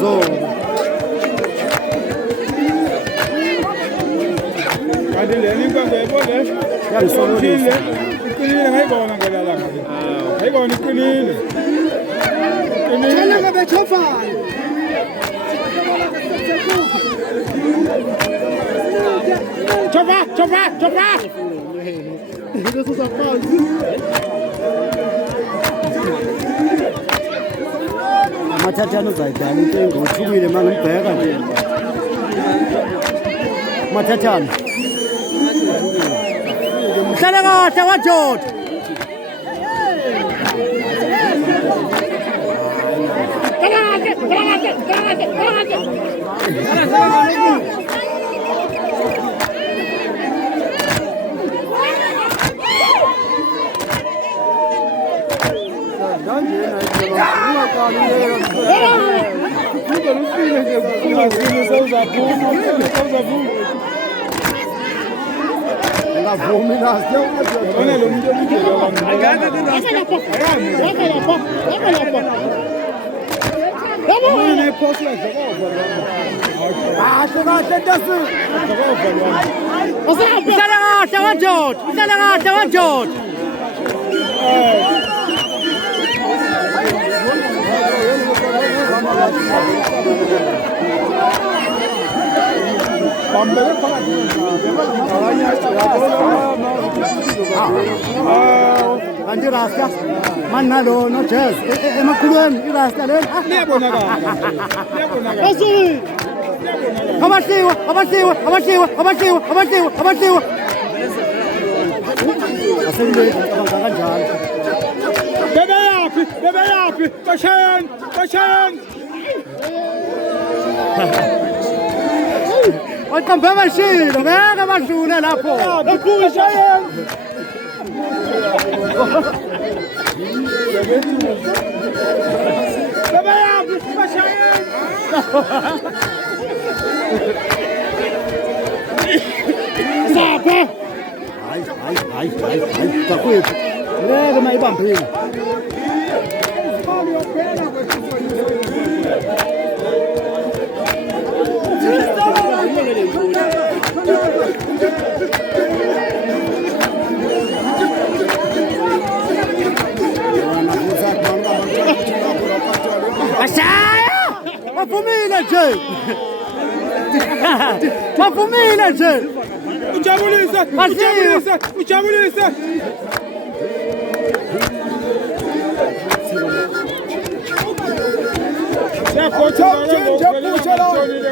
so Adileni kwamba yebona yangisonile iqinile ngayibona ngela la ngayibona iqinile Tshela ngabe chofana chopa Leso saphansi amathathana uzayidala inkinga uthukile mangibheka nje amathathana hlala kahle wajoda ngavumi nazo Ona lo muntu omdelo Yabona ipost la kahle kahle ntasi Uzaba hlala kahle wajoda hlala kahle wajoda bambele phakathi abanye kanti irasta mani nalo no-jazz emaqhulweni irasta le liyabonakala abahliwe abahliwe abahliwe abahliwe abahliwe abahliwe asekuleti cabanga kanjalo bebe yaphi bashayeni waqambe bashilo ngeke badlule lapho bashayeni bebe yaphi bashayeni Zapha! Hayi, takwethu. Ngeke mayibambile. Ashaya! Wavumile nje. Wavumile nje. Ujabulise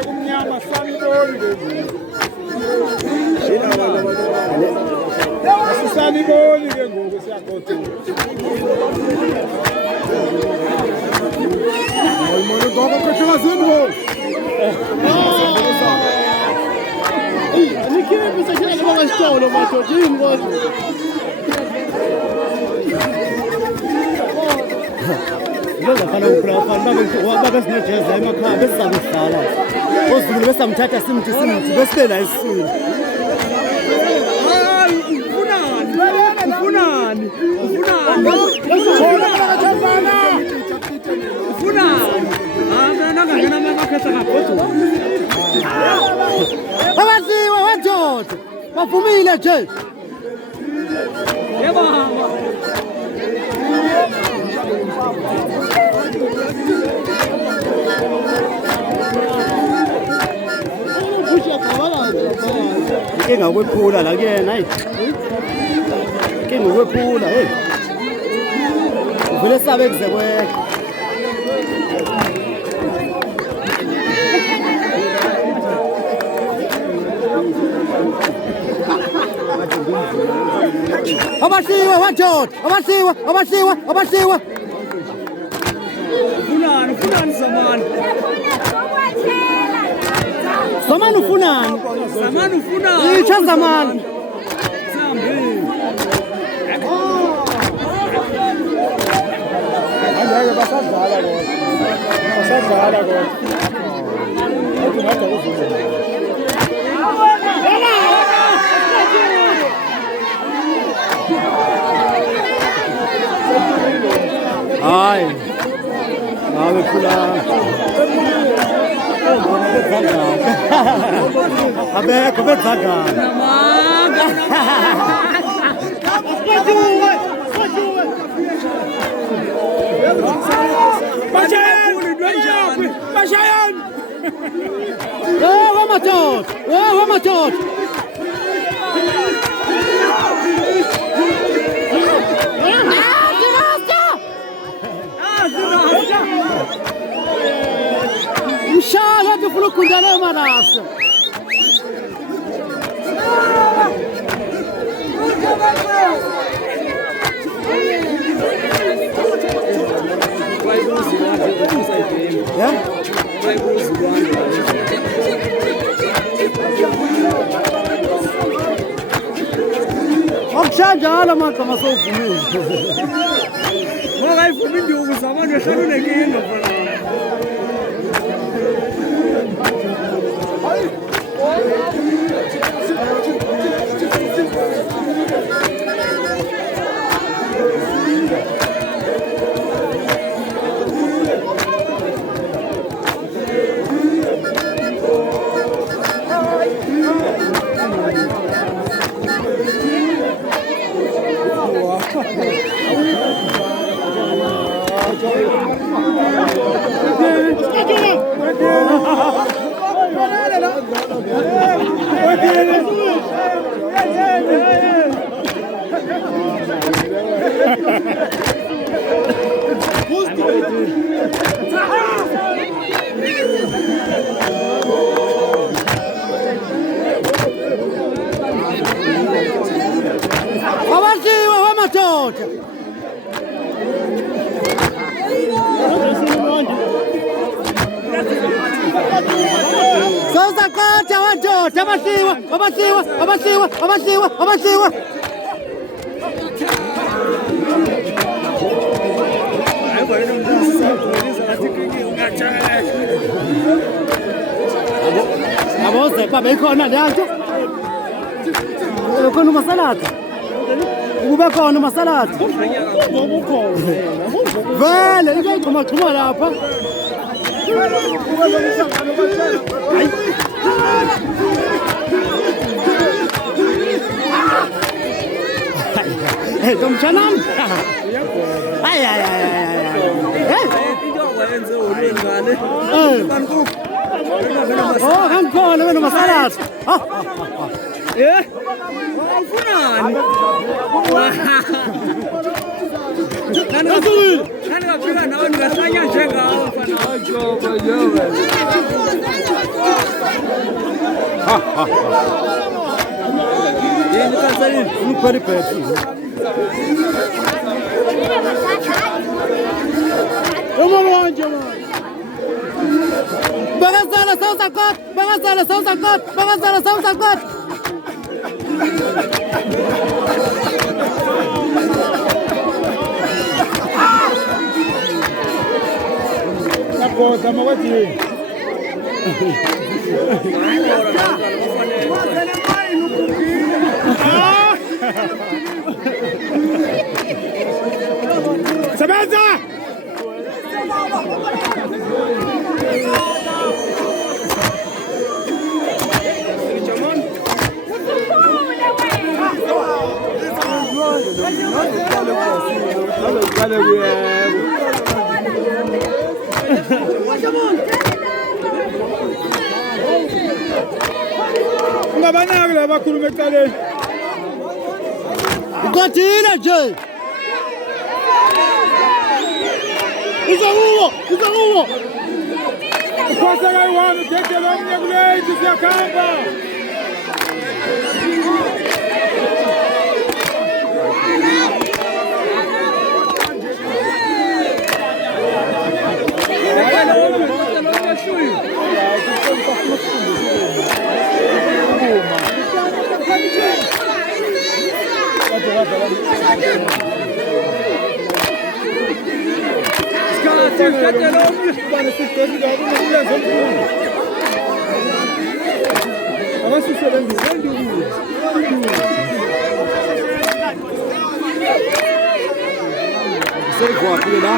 kumnyama saniboni ke ngoku siyakhothula Mano doga kochela zinho Nikime pisa kila kwa stolo macho jingo Ngoba fana uprafana baka sinejeza emakhaya besizakudlala. Ozulu besamthatha simthi besibe la isisulu. Abadliwe wajoda. Bavumile nje. Yebo. Inkinga ukwephula la kuyena hayi. Inkinga ukwephula hey. Uvele sabe kuze kwekho. Abahliwe wajoda, abahliwe. Funani zamani Zamani ufunani? Icha zamani. Angeke basadlala kodwa. Athi ngathi akuzulu. Hayi. Abe phula. abekho bedzagana Namanga. Bashayan! Wamatot! Mshaya tifuna kundana manasa. Njalo manje masovumile. Makayivumi nduku zabantu ehlakunenkinga phela. Abasiwa. Abose babe khona lanto. Khona masalata. Kube khona masalata. Vele izochuma chuma lapha. Hey, domshanam. Ay. Injongo yenze ulingane. Oh, hankhona wena masalata. Ufunani? Nani ngafika nawe ngasanya njengawo mfana. Jobe. Yini kansalini? umkhweli phethu Umanje manje. bakazala sawuzakot Nakosa mawajini. Sebenza! Ngabanaki la bakhuluma ecaleni. Uqathile nje. Uzakuwo. Ukhwasa kayi-1 udedele omnye kuleyithi siyakhamba. Sei guapo, né?